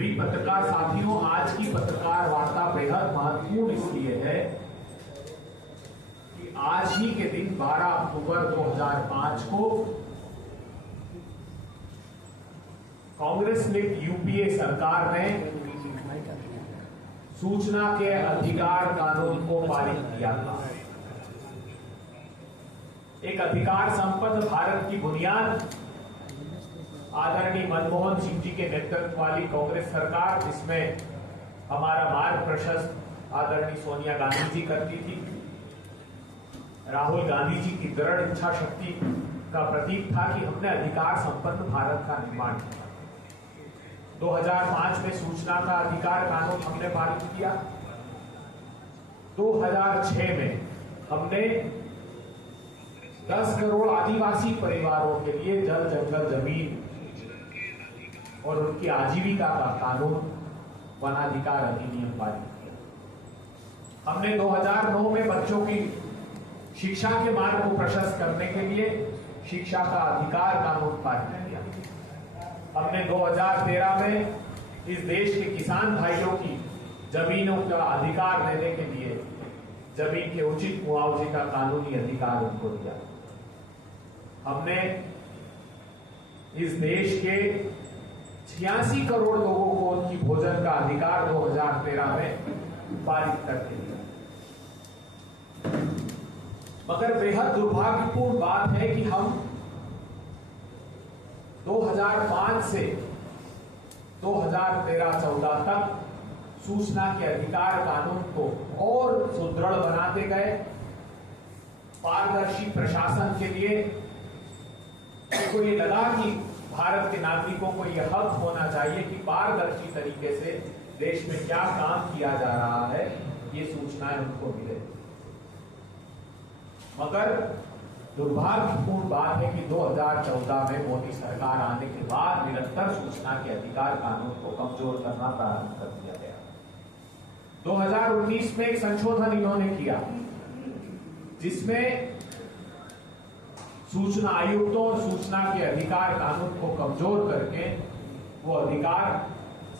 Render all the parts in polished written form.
प्रिय पत्रकार साथियों, आज की पत्रकार वार्ता बेहद महत्वपूर्ण इसलिए है कि आज ही के दिन 12 अक्टूबर 2005 को कांग्रेस लिड यूपीए सरकार ने सूचना के अधिकार कानून को पारित किया था। एक अधिकार संपन्न भारत की बुनियाद आदरणीय मनमोहन सिंह जी के नेतृत्व वाली कांग्रेस सरकार, जिसमें हमारा मार्ग प्रशस्त आदरणीय सोनिया गांधी जी करती थी, राहुल गांधी जी की दृढ़ इच्छा शक्ति का प्रतीक था कि हमने अधिकार संपन्न भारत का निर्माण किया। 2005 में सूचना का अधिकार कानून हमने पारित किया। 2006 में हमने 10 करोड़ आदिवासी परिवारों के लिए जल जंगल जमीन और उनकी आजीविका का कानून वनाधिकार अधिनियम पारित किया। हमने 2009 में बच्चों की शिक्षा के मार्ग को प्रशस्त करने के लिए शिक्षा का अधिकार कानून पारित किया। हमने 2013 में इस देश के किसान भाइयों की जमीनों का अधिकार देने के लिए जमीन के उचित मुआवजे का कानूनी अधिकार उनको दिया। हमने इस देश के 86 करोड़ लोगों को उनकी भोजन का अधिकार 2013 में पारित करके दिया। मगर बेहद दुर्भाग्यपूर्ण बात है कि हम 2005 से 2013-14 तक सूचना के अधिकार कानून को और सुदृढ़ बनाते गए। पारदर्शी प्रशासन के लिए को ये लगा कि भारत के नागरिकों को यह हक होना चाहिए कि पारदर्शी तरीके से देश में क्या काम किया जा रहा है, ये सूचनाएं उनको मिले। मगर दुर्भाग्यपूर्ण बात है कि 2014 में मोदी सरकार आने के बाद निरंतर सूचना के अधिकार कानून को कमजोर करना प्रारंभ कर दिया गया। 2019 में एक संशोधन इन्होंने किया जिसमें सूचना आयुक्तों और सूचना के अधिकार कानून को कमजोर करके वो अधिकार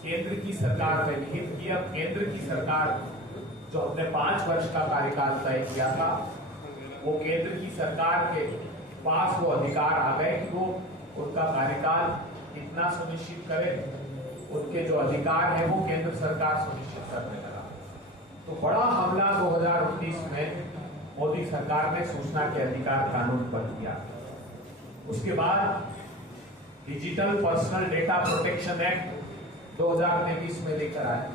केंद्र की सरकार में निहित किया। केंद्र की सरकार जो अपने 5 वर्ष का कार्यकाल तय किया था, वो केंद्र की सरकार के पास वो अधिकार आ गए कि वो उनका कार्यकाल कितना सुनिश्चित करे, उनके जो अधिकार है वो केंद्र सरकार सुनिश्चित करने लगा। तो बड़ा हमला 2019 में मोदी सरकार ने सूचना के अधिकार कानून पर किया। उसके बाद digital personal data protection act 2023 में लेकर आए।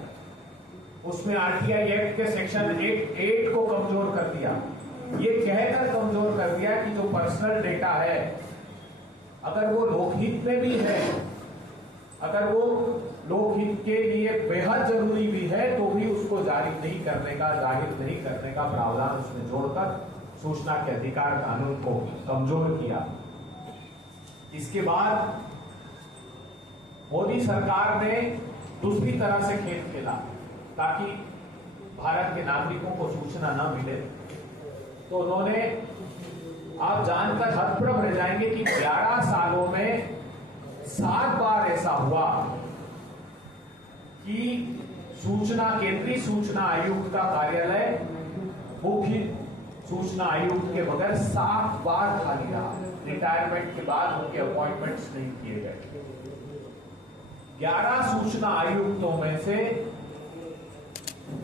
उसमें आरटीआई एक्ट के सेक्शन 8 को कमजोर कर दिया। ये कहकर कमजोर कर दिया कि जो पर्सनल डेटा है, अगर वो लोकहित में भी है, अगर वो लोकहित के लिए बेहद जरूरी भी है, तो भी उसको जारी नहीं करने का, जाहिर नहीं करने का प्रावधान उसमें जोड़कर सूचना के अधिकार कानून को कमजोर किया। इसके बाद मोदी सरकार ने दूसरी तरह से खेल खेला ताकि भारत के नागरिकों को सूचना न मिले। तो उन्होंने, आप जानकर हतप्रभ रह जाएंगे कि 11 सालों में 7 बार ऐसा हुआ कि सूचना केंद्रीय सूचना आयुक्त का कार्यालय मुख्य सूचना आयुक्त के बगैर 7 बार खाली रहा। रिटायरमेंट के बाद उनके अपॉइंटमेंट्स नहीं किए गए। 11 सूचना आयुक्तों में से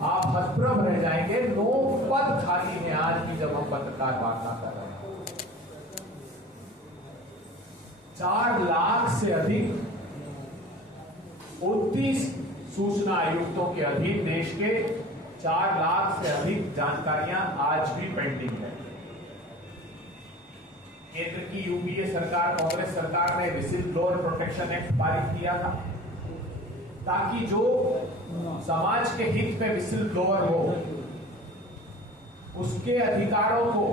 आप हतप्रभ रह जाएंगे, 9 पद खाली हैं आज की जब हम पत्रकार वार्ता कर रहे हैं। 4 लाख से अधिक 29 सूचना आयुक्तों के अधीन देश के 4 लाख से अधिक जानकारियां आज भी पेंडिंग है। केंद्र की यूपीए सरकार, कांग्रेस सरकार ने विसिल ब्लोअर प्रोटेक्शन एक्ट पारित किया था ताकि जो समाज के हित में विसिल ब्लोअर हो, उसके अधिकारों को,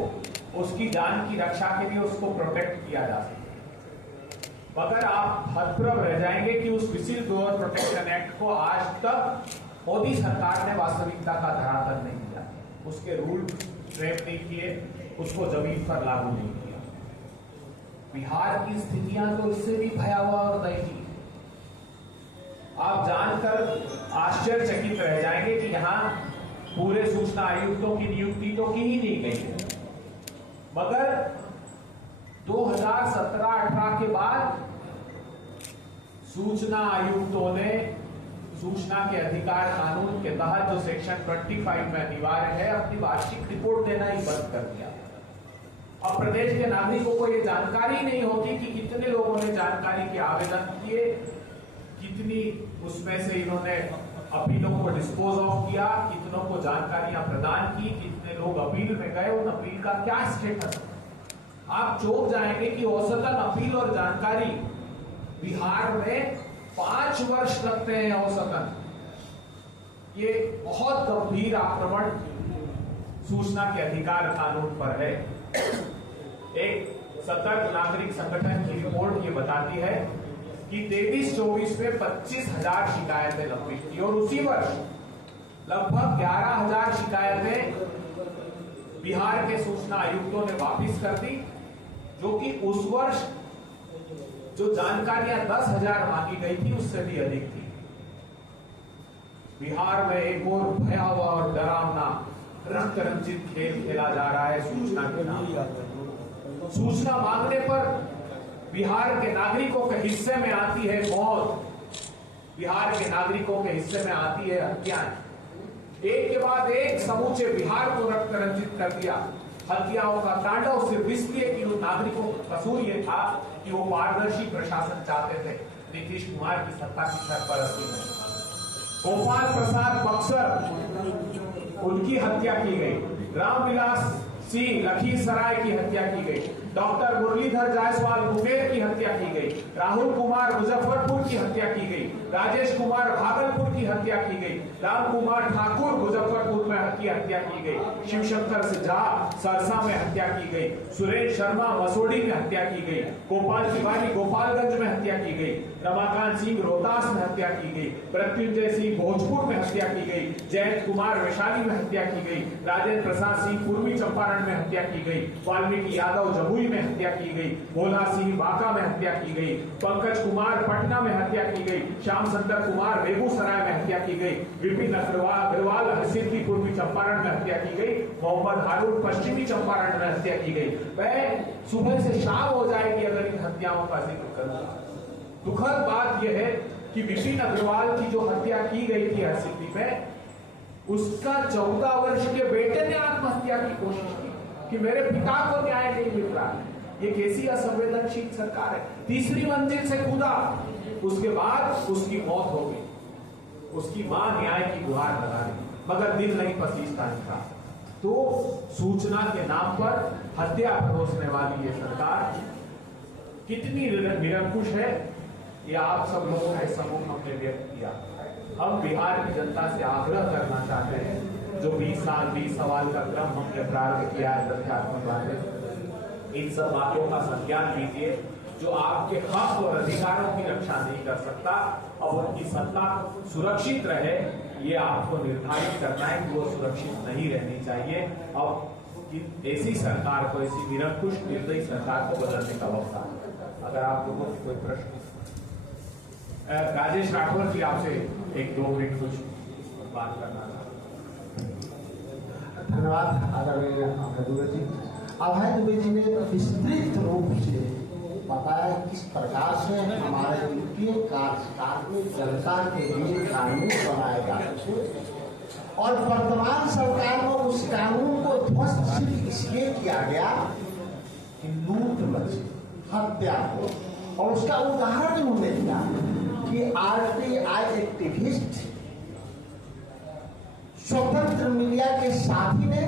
उसकी जान की रक्षा के लिए उसको प्रोटेक्ट किया जा सके। मगर आप हतप्रभ रह जाएंगे कि उस विसिल ब्लोअर प्रोटेक्शन एक्ट को आज तक मोदी सरकार ने वास्तविकता का धरातल नहीं दिया, उसके रूल फ्रेम नहीं किए, उसको जमीन पर लागू नहीं किया। बिहार की स्थितियां तो इससे भी भयावह और दयनीय। आप जानकर आश्चर्यचकित रह जाएंगे कि यहाँ पूरे सूचना आयुक्तों की नियुक्ति तो की ही नहीं गई है, मगर 2017-18 के बाद सूचना आयुक्तों ने सूचना के अधिकार कानून के तहत जो सेक्शन 25 में अनिवार्य है, अपनी वार्षिक रिपोर्ट देना ही बंद कर दिया। अब प्रदेश के नागरिकों को ये जानकारी नहीं होती कि कितने लोगों ने जानकारी के आवेदन किए, कितनी उसमें से इन्होंने अपीलों को डिस्पोज ऑफ किया, कितनों को जानकारियां प्रदान की, कितने लोग अपील में गए, उन अपील का क्या स्टेटस है। आप चौंक जाएंगे कि औसतन अपील और जानकारी बिहार में 5 वर्ष लगते हैं औसतन। ये बहुत गंभीर आक्रमण सूचना के अधिकार कानून पर है। एक सतर्क नागरिक संगठन की रिपोर्ट ये बताती है कि 23-24 में 25,000 शिकायतें लंबित थी और उसी वर्ष लगभग 11,000 शिकायतें बिहार के सूचना आयुक्तों ने वापस कर दी, जो कि उस वर्ष जो जानकारियां 10,000 मांगी गई थी उससे भी अधिक थी। बिहार में एक और भयावह और डरावना रक्त रंजित खेल खेला जा रहा है सूचना के नाम पर। सूचना मांगने पर बिहार के नागरिकों के हिस्से में आती है मौत, बिहार के नागरिकों के हिस्से में आती है हत्याएं। एक के बाद एक समूचे बिहार को रक्त रंजित कर दिया। हत्याओं का तांडव सिर्फ इसलिए कि उन नागरिकों का कसूर ये था कि वो पारदर्शी प्रशासन चाहते थे नीतीश कुमार की सत्ता की सरपरस्ती में। गोपाल प्रसाद बक्सर, उनकी हत्या की गई। रामविलास सिंह लखीसराय की हत्या की गई। डॉक्टर मुरलीधर जायसवाल मुंगेर की हत्या की गई। राहुल कुमार मुजफ्फरपुर की हत्या की गई। राजेश कुमार भागलपुर की हत्या की गई। राम कुमार ठाकुर मुजफ्फरपुर में हत्या की गई। शिवशंकर सिझा सरसा में हत्या की गई। सुरेश शर्मा मसोड़ी में हत्या की गई। गोपाल तिवारी गोपालगंज में हत्या की गई। रमाकांत सिंह रोहतास में हत्या की गई। मृत्युंजय सिंह भोजपुर में हत्या की गई। जयंत कुमार वैशाली में हत्या की गई। राजेंद्र प्रसाद सिंह पूर्वी चंपारण में हत्या की गई। वाल्मीकि यादव जमुई में हत्या की गई। भोला सिंह बांका में हत्या की गई। पंकज कुमार पटना में हत्या की गई। श्याम सुंदर कुमार बेगूसराय में हत्या की गई। विपिन अग्रवाल हरसिद्धि पूर्वी चंपारण में हत्या की गई। मोहम्मद हारून पश्चिमी चंपारण में हत्या की गई। वह सुबह से शाम हो जाएगी अगर इन हत्याओं का जिक्र करूंगा। दुखद बात यह है कि विपिन अग्रवाल की जो हत्या की गई थी हरसिद्धि में, उसका 14 वर्ष के बेटे ने आत्महत्या की कोशिश की कि मेरे पिता को न्याय नहीं मिल रहा है। ये कैसी असंवेदनशील सरकार है। तीसरी मंजिल से कूदा, उसके बाद उसकी मौत हो गई। उसकी मां न्याय की गुहार लगा रही, मगर दिल नहीं पसीजता इनका। तो सूचना के नाम पर हत्या परोसने वाली ये सरकार कितनी निरंकुश है, ये आप सब लोगों के समूह हमने व्यक्त किया। हम बिहार की जनता से आग्रह करना चाहते हैं, जो 20 सवाल का क्रम हमने प्रारंभ किया है तथ्यात्मक बातें, इन सब बातों का संज्ञान लीजिए। जो आपके हक और अधिकारों की रक्षा नहीं कर सकता, अब उनकी सत्ता सुरक्षित रहे, ये आपको निर्धारित करना है कि वो सुरक्षित नहीं रहनी चाहिए। अब ऐसी सरकार को, ऐसी निरंकुश निर्दयी सरकार को बदलने का वक्त आ गया। अगर आप लोगों की कोई प्रश्न, राजेश राठौर जी आपसे 1-2 मिनट कुछ बात करना था। धन्यवाद आदरणीय अभय दुबे जी। अभय दुबे जी ने विस्तृत रूप से बताया किस प्रकार से हमारे यूपीए कार्यकाल में जनता के लिए कानून बनाए जा सके, और वर्तमान सरकार में उस कानून को ध्वस्त सिर्फ इसलिए किया गया कि लूट मची, हत्या हो। और उसका उदाहरण उन्होंने दिया कि आरटीआई एक्टिविस्ट स्वतंत्र मीडिया के साथी ने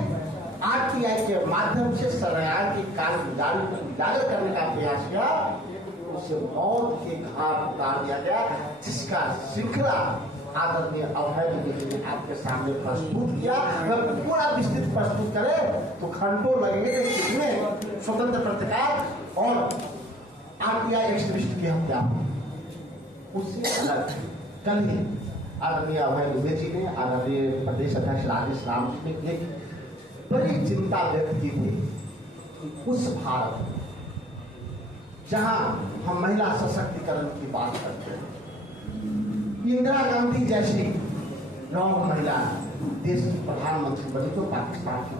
आरटीआई के माध्यम से सरकार की कारगुजारी को उजागर करने का प्रयास किया, उसे मौत के घाट उतार दिया गया, जिसका श्रृंखला आदरणीय अभय दुबे जी ने आपके सामने प्रस्तुत किया। अगर पूरा विस्तृत प्रस्तुत करें तो घंटों लगेंगे, इसमें स्वतंत्र पत्रकार और आरटीआई एक्टिविस्ट की हत्या उससे अलग। कल ही आदरणीय अभय दुबे जी ने, आदरणीय प्रदेश अध्यक्ष राजेश राम जी ने एक बड़ी चिंता व्यक्त की थी उस भारत में जहां हम महिला सशक्तिकरण की बात करते हैं, इंदिरा गांधी जैसी नौ महिला देश की प्रधानमंत्री बनी तो पाकिस्तान की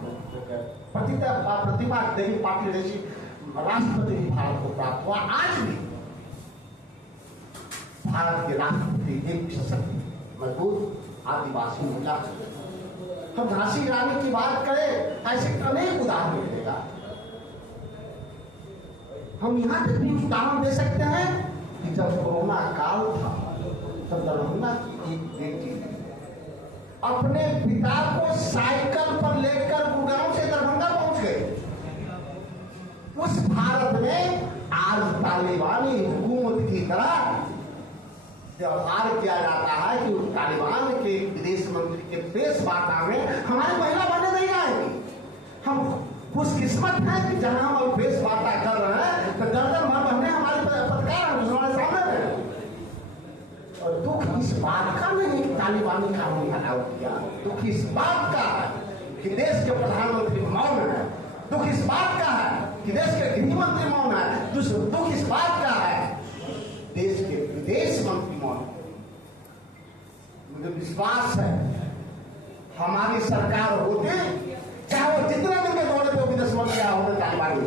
प्रतिभा देवी पाटिल जैसी राष्ट्रपति भारत को प्राप्त हुआ। आज भी भारत के राष्ट्रपति एक सशक्त मजबूत आदिवासी महिला। हम झांसी रानी की बात करें, ऐसे अनेक उदाहरण मिलेगा। हम यहाँ तक भी उदाहरण दे सकते हैं कि जब कोरोना काल था तब दरभंगा की एक बेटी अपने पिता को साइकिल पर लेकर गुड़गांव से दरभंगा पहुंच गए। उस भारत में आज तालिबानी हुकूमत की तरह व्यवहार किया जाता है कि उस तालिबान के विदेश मंत्री के प्रेस वार्ता में हमारी महिला बने नहीं आएगी। हम खुशकिस्मत है कि जहां हम प्रेस वार्ता कर रहे हैं तो दर्जन भर बहने हमारे पत्रकार हमारे सामने हैं। और दुख इस बात का नहीं तालिबानी कानून हटाओ किया, दुख इस बात का है कि देश के प्रधानमंत्री मौन है, दुख इस बात का है कि देश के गृह मंत्री मौन है, दुख इस बात का है देश के विदेश मंत्री मौन। मुझे विश्वास है हमारी सरकार होती, चाहे वो जितने दिन के दौरे पे विदेश मंत्री होते तालिबानी,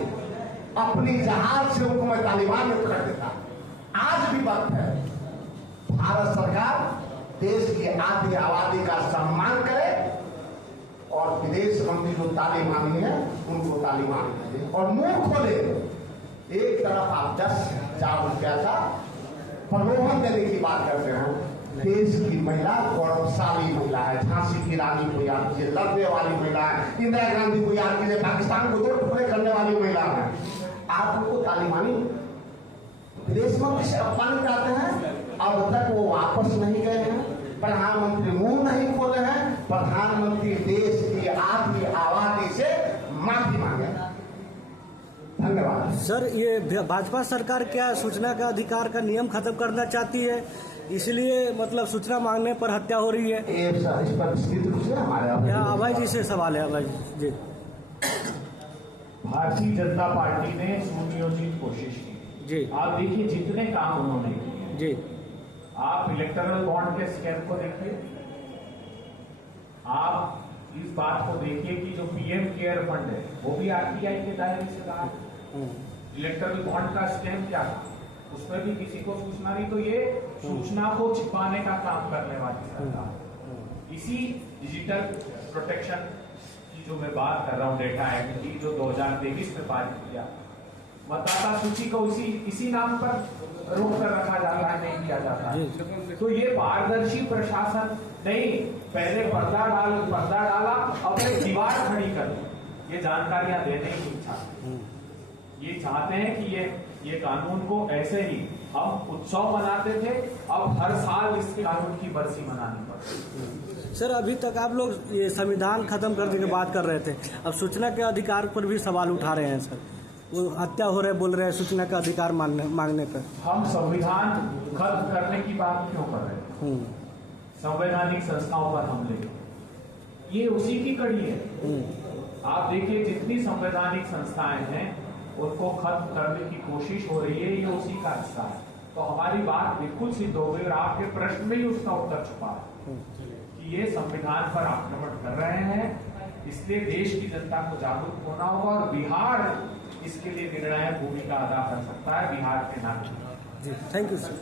अपनी जहाज से उनको मैं तालिबान में पकड़ देता। आज भी वक्त है भारत सरकार देश की आधी आबादी का सम्मान करे और विदेश मंत्री जो तालिबानी है उनको तालिबान करे और मुंह खोले। एक तरफ आप 10,000 रुपया का प्रलोभन देने की बात करते हैं। देश की महिला गौरवशाली महिला है, झांसी की रानी को याद कीजिए, लड़ने वाली महिला है, इंदिरा गांधी को याद कीजिए, पाकिस्तान को 2 टुकड़े करने वाली महिला है। आप उनको तालिबानी विदेश मंत्री से अपमानित करते हैं। अब तक वो वापस नहीं गए हैं, प्रधानमंत्री मुंह नहीं खोले हैं, प्रधानमंत्री देश की आधी आबादी से माफी मांगे। धन्यवाद। सर, ये भाजपा सरकार क्या सूचना का अधिकार का नियम खत्म करना चाहती है, इसलिए मतलब सूचना मांगने पर हत्या हो रही है? इस पर हमारे अभय जी से सवाल है। अभय जी, भारतीय जनता पार्टी ने सुनियोजित कोशिश की जी। आप देखिए जितने काम उन्होंने किए जी, आप इलेक्टोरल बॉन्ड के स्कैम को देखिए, आप इस बात को देखिए कि जो पीएम केयर फंड है वो भी आरटीआई के दायरे से रहा। इलेक्टोरल बॉन्ड का स्कैम क्या था, उसमें भी किसी को सूचना नहीं, तो ये सूचना को छिपाने का काम करने वाली सरकार। इसी डिजिटल प्रोटेक्शन की जो मैं बात कर रहा हूँ, डेटा एक्ट की जो 2023 में पारित किया, मतदाता सूची को इसी नाम पर रोक कर रखा जाता है, नहीं किया जाता है। तो ये पारदर्शी प्रशासन नहीं, पहले पर्दा डाला, अब एक दीवार खड़ी कर दी। ये जानकारियां देने की इच्छा, ये चाहते हैं कि ये कानून को ऐसे ही हम उत्सव मनाते थे, अब हर साल इस कानून की बरसी मनानी पड़ती। सर, अभी तक आप लोग ये संविधान खत्म करने की बात कर रहे थे, अब सूचना के अधिकार पर भी सवाल उठा रहे हैं। सर, वो हत्या हो रहे बोल रहे हैं सूचना का अधिकार मांगने पर। हम संविधान खत्म करने की बात क्यों कर रहे हैं? संवैधानिक संस्थाओं पर हमले, ये उसी की कड़ी है। आप देखिए जितनी संवैधानिक संस्थाएं हैं उनको खत्म करने की कोशिश हो रही है, ये उसी का हिस्सा है। तो हमारी बात बिल्कुल सिद्ध हो गई और आपके प्रश्न में ही उसका उत्तर छुपा है कि ये संविधान पर आक्रमण कर रहे हैं। इसलिए देश की जनता को जागरूक होना होगा और बिहार इसके लिए निर्णायक भूमिका अदा कर सकता है, बिहार के नागरिक। Thank you sir.